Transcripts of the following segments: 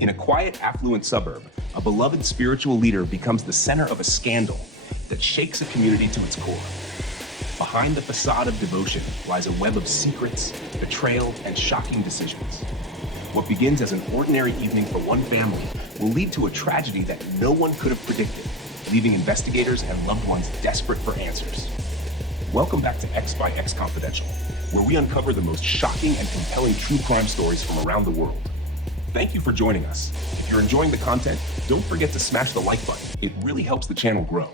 In a quiet, affluent suburb, a beloved spiritual leader becomes the center of a scandal that shakes a community to its core. Behind the facade of devotion lies a web of secrets, betrayal, and shocking decisions. What begins as an ordinary evening for one family will lead to a tragedy that no one could have predicted, leaving investigators and loved ones desperate for answers. Welcome back to X by X Confidential, where we uncover the most shocking and compelling true crime stories from around the world. Thank you for joining us. If you're enjoying the content, don't forget to smash the like button. It really helps the channel grow.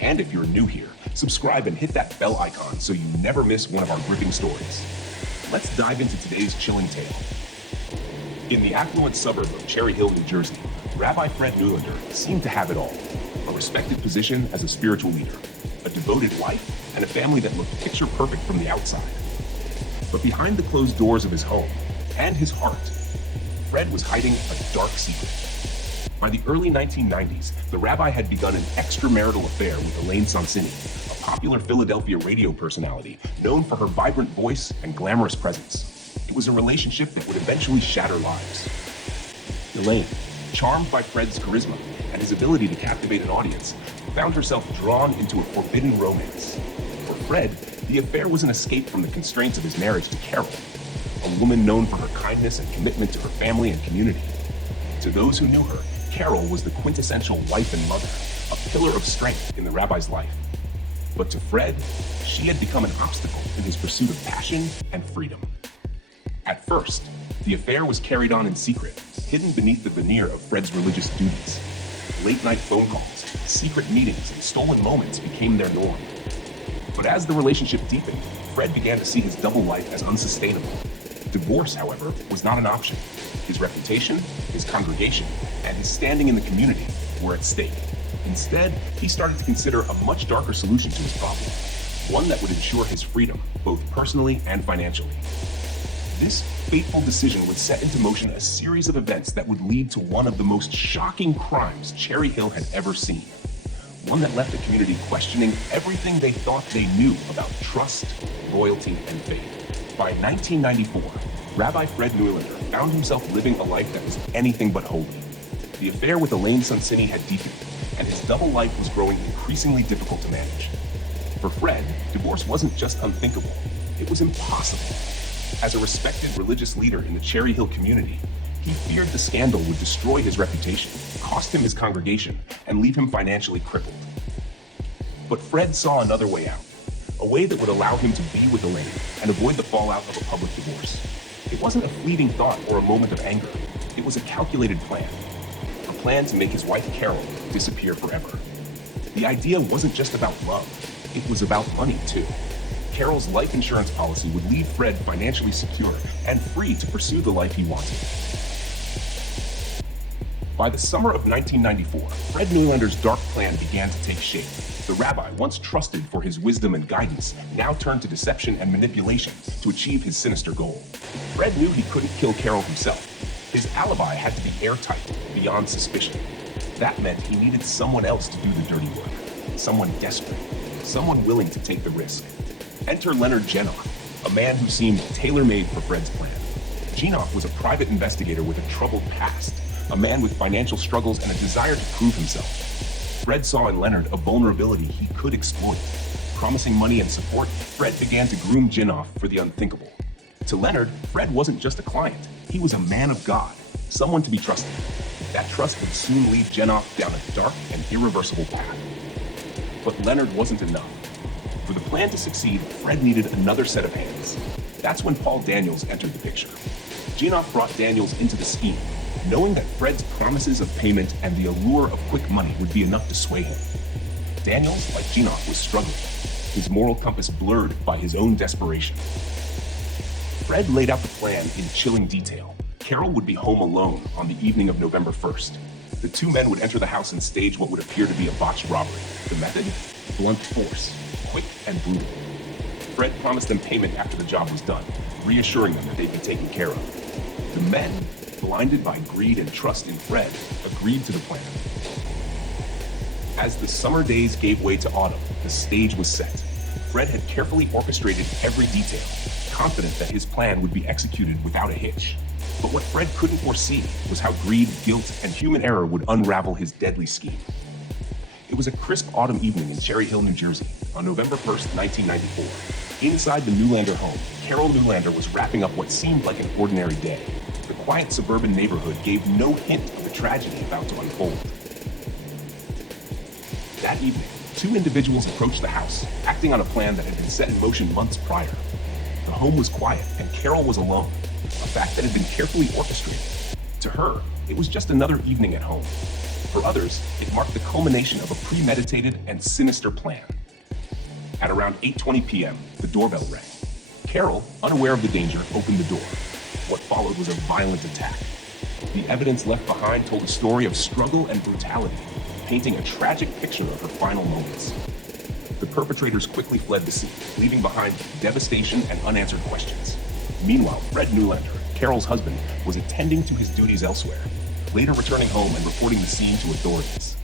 And if you're new here, subscribe and hit that bell icon so you never miss one of our gripping stories. Let's dive into today's chilling tale. In the affluent suburb of Cherry Hill, New Jersey, Rabbi Fred Neulander seemed to have it all. A respected position as a spiritual leader, a devoted wife, and a family that looked picture perfect from the outside. But behind the closed doors of his home and his heart, Fred was hiding a dark secret. By the early 1990s, the rabbi had begun an extramarital affair with Elaine Sonsini, a popular Philadelphia radio personality known for her vibrant voice and glamorous presence. It was a relationship that would eventually shatter lives. Elaine, charmed by Fred's charisma and his ability to captivate an audience, found herself drawn into a forbidden romance. For Fred, the affair was an escape from the constraints of his marriage to Carol, a woman known for her kindness and commitment to her family and community. To those who knew her, Carol was the quintessential wife and mother, a pillar of strength in the rabbi's life. But to Fred, she had become an obstacle in his pursuit of passion and freedom. At first, the affair was carried on in secret, hidden beneath the veneer of Fred's religious duties. Late-night phone calls, secret meetings, and stolen moments became their norm. But as the relationship deepened, Fred began to see his double life as unsustainable. Divorce, however, was not an option. His reputation, his congregation, and his standing in the community were at stake. Instead, he started to consider a much darker solution to his problem, one that would ensure his freedom, both personally and financially. This fateful decision would set into motion a series of events that would lead to one of the most shocking crimes Cherry Hill had ever seen. One that left the community questioning everything they thought they knew about trust, loyalty, and faith. By 1994, Rabbi Fred Neulander found himself living a life that was anything but holy. The affair with Elaine Sonsini had deepened, and his double life was growing increasingly difficult to manage. For Fred, divorce wasn't just unthinkable, it was impossible. As a respected religious leader in the Cherry Hill community, he feared the scandal would destroy his reputation, cost him his congregation, and leave him financially crippled. But Fred saw another way out, a way that would allow him to be with Elaine and avoid the fallout of a public divorce. It wasn't a fleeting thought or a moment of anger. It was a calculated plan. A plan to make his wife Carol disappear forever. The idea wasn't just about love. It was about money, too. Carol's life insurance policy would leave Fred financially secure and free to pursue the life he wanted. By the summer of 1994, Fred Neulander's dark plan began to take shape. The rabbi, once trusted for his wisdom and guidance, now turned to deception and manipulation to achieve his sinister goal. Fred knew he couldn't kill Carol himself. His alibi had to be airtight, beyond suspicion. That meant he needed someone else to do the dirty work. Someone desperate. Someone willing to take the risk. Enter Leonard Jenoff, a man who seemed tailor-made for Fred's plan. Jenoff was a private investigator with a troubled past, a man with financial struggles and a desire to prove himself. Fred saw in Leonard a vulnerability he could exploit. Promising money and support, Fred began to groom Jenoff for the unthinkable. To Leonard, Fred wasn't just a client. He was a man of God, someone to be trusted. That trust would soon lead Jenoff down a dark and irreversible path. But Leonard wasn't enough. For the plan to succeed, Fred needed another set of hands. That's when Paul Daniels entered the picture. Jenoff brought Daniels into the scheme, knowing that Fred's promises of payment and the allure of quick money would be enough to sway him. Daniels, like Jenoff, was struggling, his moral compass blurred by his own desperation. Fred laid out the plan in chilling detail. Carol would be home alone on the evening of November 1st. The two men would enter the house and stage what would appear to be a botched robbery. The method? Blunt force, quick and brutal. Fred promised them payment after the job was done, reassuring them that they'd be taken care of. The men, blinded by greed and trust in Fred, agreed to the plan. As the summer days gave way to autumn, the stage was set. Fred had carefully orchestrated every detail, confident that his plan would be executed without a hitch. But what Fred couldn't foresee was how greed, guilt, and human error would unravel his deadly scheme. It was a crisp autumn evening in Cherry Hill, New Jersey, on November 1st, 1994. Inside the Neulander home, Carol Neulander was wrapping up what seemed like an ordinary day. The quiet suburban neighborhood gave no hint of the tragedy about to unfold. That evening, two individuals approached the house, acting on a plan that had been set in motion months prior. The home was quiet, and Carol was alone, a fact that had been carefully orchestrated. To her, it was just another evening at home. For others, it marked the culmination of a premeditated and sinister plan. At around 8:20 p.m., the doorbell rang. Carol, unaware of the danger, opened the door. What followed was a violent attack. The evidence left behind told a story of struggle and brutality, painting a tragic picture of her final moments. The perpetrators quickly fled the scene, leaving behind devastation and unanswered questions. Meanwhile, Fred Neulander, Carol's husband, was attending to his duties elsewhere, later returning home and reporting the scene to authorities.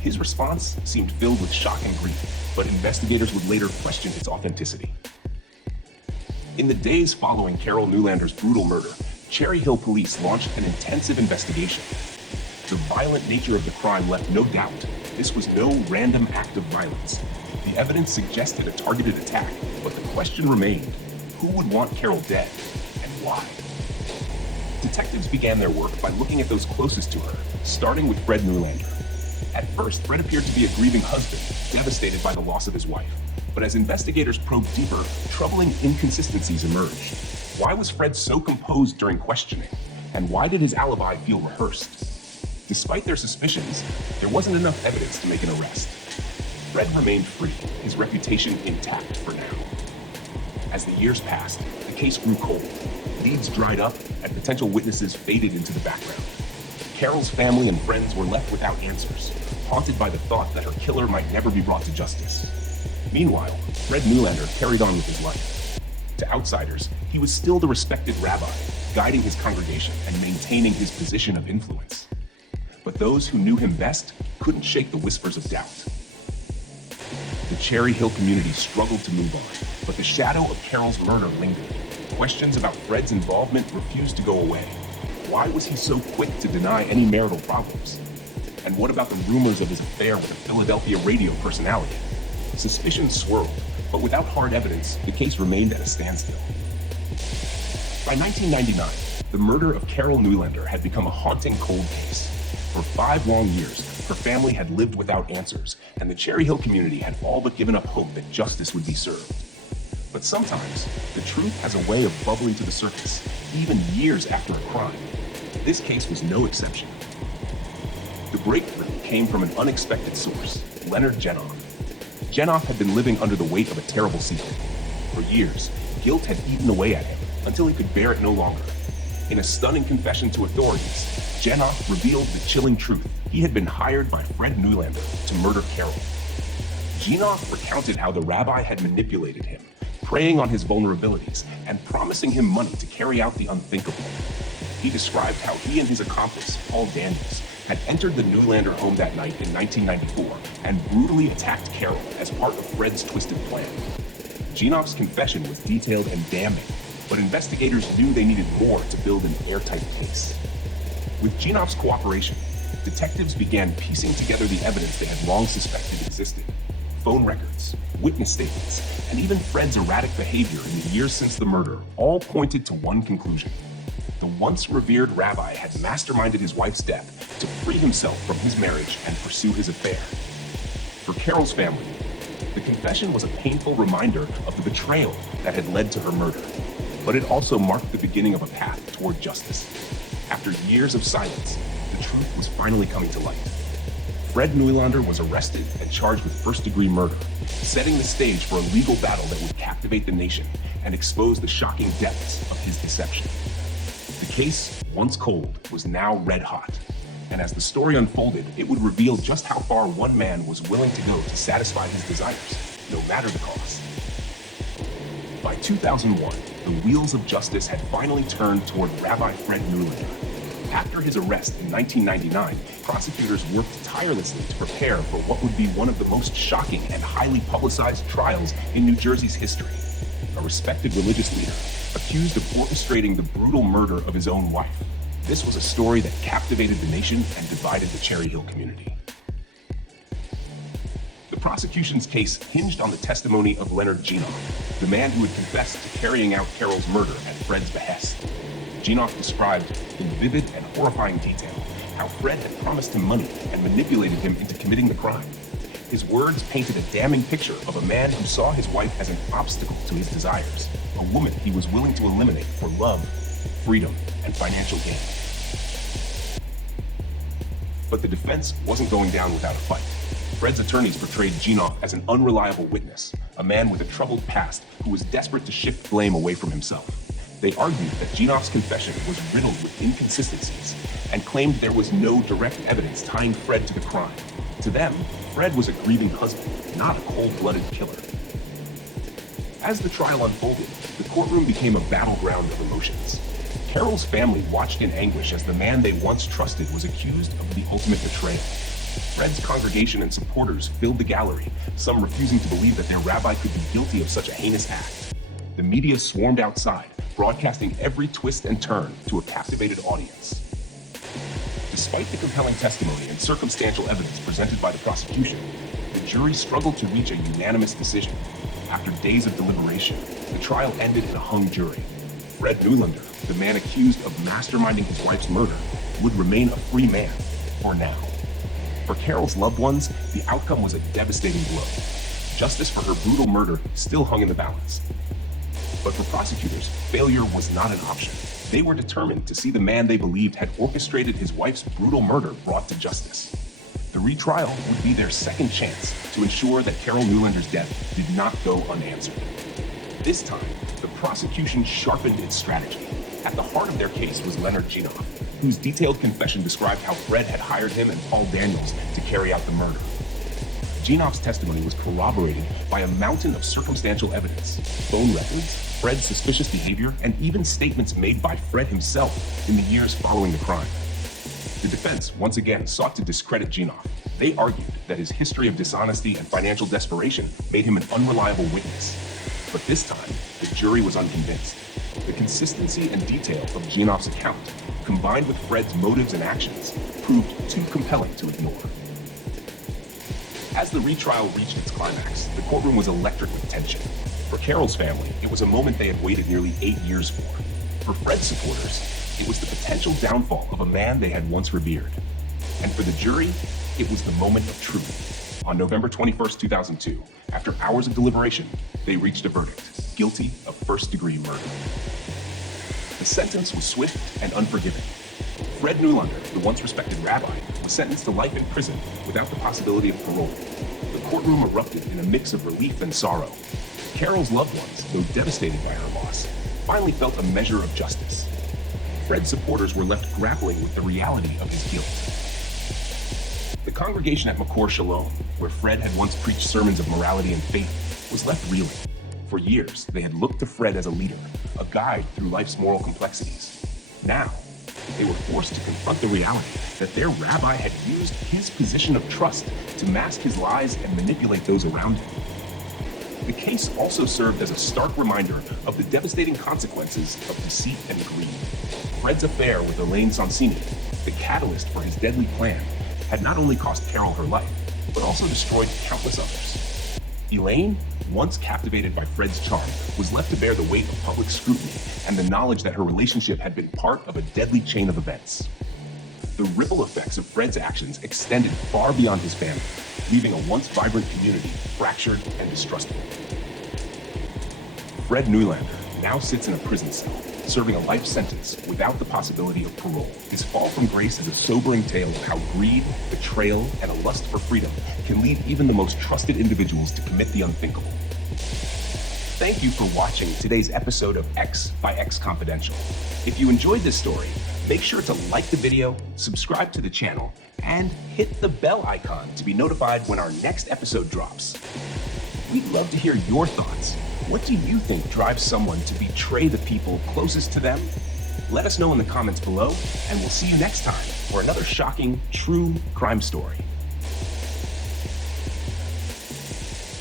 His response seemed filled with shock and grief, but investigators would later question its authenticity. In the days following Carol Neulander's brutal murder, Cherry Hill police launched an intensive investigation. The violent nature of the crime left no doubt. This was no random act of violence. The evidence suggested a targeted attack, but the question remained, who would want Carol dead, and why? Detectives began their work by looking at those closest to her, starting with Fred Neulander. At first, Fred appeared to be a grieving husband, devastated by the loss of his wife. But as investigators probed deeper, troubling inconsistencies emerged. Why was Fred so composed during questioning? And why did his alibi feel rehearsed? Despite their suspicions, there wasn't enough evidence to make an arrest. Fred remained free, his reputation intact for now. As the years passed, the case grew cold. Leads dried up, and potential witnesses faded into the background. Carol's family and friends were left without answers, haunted by the thought that her killer might never be brought to justice. Meanwhile, Fred Neulander carried on with his life. To outsiders, he was still the respected rabbi, guiding his congregation and maintaining his position of influence. But those who knew him best couldn't shake the whispers of doubt. The Cherry Hill community struggled to move on, but the shadow of Carol's murder lingered. Questions about Fred's involvement refused to go away. Why was he so quick to deny any marital problems? And what about the rumors of his affair with a Philadelphia radio personality? Suspicion swirled, but without hard evidence, the case remained at a standstill. By 1999, the murder of Carol Neulander had become a haunting cold case. For 5 long years, her family had lived without answers, and the Cherry Hill community had all but given up hope that justice would be served. But sometimes, the truth has a way of bubbling to the surface, even years after a crime. This case was no exception. The breakthrough came from an unexpected source, Leonard Jenoff. Jenoff had been living under the weight of a terrible secret. For years, guilt had eaten away at him until he could bear it no longer. In a stunning confession to authorities, Jenoff revealed the chilling truth. He had been hired by Fred Neulander to murder Carol. Jenoff recounted how the rabbi had manipulated him, preying on his vulnerabilities and promising him money to carry out the unthinkable. He described how he and his accomplice, Paul Daniels, had entered the Neulander home that night in 1994 and brutally attacked Carol as part of Fred's twisted plan. Jenoff's confession was detailed and damning, but investigators knew they needed more to build an airtight case. With Jenoff's cooperation, detectives began piecing together the evidence they had long suspected existed. Phone records, witness statements, and even Fred's erratic behavior in the years since the murder all pointed to one conclusion. The once revered rabbi had masterminded his wife's death to free himself from his marriage and pursue his affair. For Carol's family, the confession was a painful reminder of the betrayal that had led to her murder, but it also marked the beginning of a path toward justice. After years of silence, the truth was finally coming to light. Fred Neulander was arrested and charged with first-degree murder, setting the stage for a legal battle that would captivate the nation and expose the shocking depths of his deception. The case, once cold, was now red-hot, and as the story unfolded, it would reveal just how far one man was willing to go to satisfy his desires, no matter the cost. By 2001, the wheels of justice had finally turned toward Rabbi Fred Neulander. After his arrest in 1999, prosecutors worked tirelessly to prepare for what would be one of the most shocking and highly publicized trials in New Jersey's history. A respected religious leader, accused of orchestrating the brutal murder of his own wife. This was a story that captivated the nation and divided the Cherry Hill community. The prosecution's case hinged on the testimony of Leonard Genoff, the man who had confessed to carrying out Carol's murder at Fred's behest. Genoff described in vivid and horrifying detail how Fred had promised him money and manipulated him into committing the crime. His words painted a damning picture of a man who saw his wife as an obstacle to his desires, a woman he was willing to eliminate for love, freedom, and financial gain. But the defense wasn't going down without a fight. Fred's attorneys portrayed Genoff as an unreliable witness, a man with a troubled past who was desperate to shift blame away from himself. They argued that Genoff's confession was riddled with inconsistencies and claimed there was no direct evidence tying Fred to the crime. To them, Fred was a grieving husband, not a cold-blooded killer. As the trial unfolded, the courtroom became a battleground of emotions. Carol's family watched in anguish as the man they once trusted was accused of the ultimate betrayal. Fred's congregation and supporters filled the gallery, some refusing to believe that their rabbi could be guilty of such a heinous act. The media swarmed outside, broadcasting every twist and turn to a captivated audience. Despite the compelling testimony and circumstantial evidence presented by the prosecution, the jury struggled to reach a unanimous decision. After days of deliberation, the trial ended in a hung jury. Fred Neulander, the man accused of masterminding his wife's murder, would remain a free man, for now. For Carol's loved ones, the outcome was a devastating blow. Justice for her brutal murder still hung in the balance. But for prosecutors, failure was not an option. They were determined to see the man they believed had orchestrated his wife's brutal murder brought to justice. The retrial would be their second chance to ensure that Carol Neulander's death did not go unanswered. This time, the prosecution sharpened its strategy. At the heart of their case was Leonard Genoff, whose detailed confession described how Fred had hired him and Paul Daniels to carry out the murder. Genoff's testimony was corroborated by a mountain of circumstantial evidence, phone records, Fred's suspicious behavior, and even statements made by Fred himself in the years following the crime. The defense once again sought to discredit Genoff. They argued that his history of dishonesty and financial desperation made him an unreliable witness. But this time, the jury was unconvinced. The consistency and detail of Genoff's account, combined with Fred's motives and actions, proved too compelling to ignore. As the retrial reached its climax, the courtroom was electric with tension. For Carol's family, it was a moment they had waited nearly 8 years for. For Fred's supporters, it was the potential downfall of a man they had once revered. And for the jury, it was the moment of truth. On November 21st, 2002, after hours of deliberation, they reached a verdict: guilty of first-degree murder. The sentence was swift and unforgiving. Fred Neulander, the once respected rabbi, was sentenced to life in prison without the possibility of parole. The courtroom erupted in a mix of relief and sorrow. Carol's loved ones, though devastated by her loss, finally felt a measure of justice. Fred's supporters were left grappling with the reality of his guilt. The congregation at Makor Shalom, where Fred had once preached sermons of morality and faith, was left reeling. For years, they had looked to Fred as a leader, a guide through life's moral complexities. Now, they were forced to confront the reality that their rabbi had used his position of trust to mask his lies and manipulate those around him. The case also served as a stark reminder of the devastating consequences of deceit and greed. Fred's affair with Elaine Sonsini, the catalyst for his deadly plan, had not only cost Carol her life, but also destroyed countless others. Elaine, once captivated by Fred's charm, was left to bear the weight of public scrutiny and the knowledge that her relationship had been part of a deadly chain of events. The ripple effects of Fred's actions extended far beyond his family, leaving a once vibrant community fractured and distrustful. Fred Neulander now sits in a prison cell, serving a life sentence without the possibility of parole. His fall from grace is a sobering tale of how greed, betrayal, and a lust for freedom can lead even the most trusted individuals to commit the unthinkable. Thank you for watching today's episode of X by X Confidential. If you enjoyed this story, make sure to like the video, subscribe to the channel, and hit the bell icon to be notified when our next episode drops. We'd love to hear your thoughts. What do you think drives someone to betray the people closest to them? Let us know in the comments below, and we'll see you next time for another shocking, true crime story.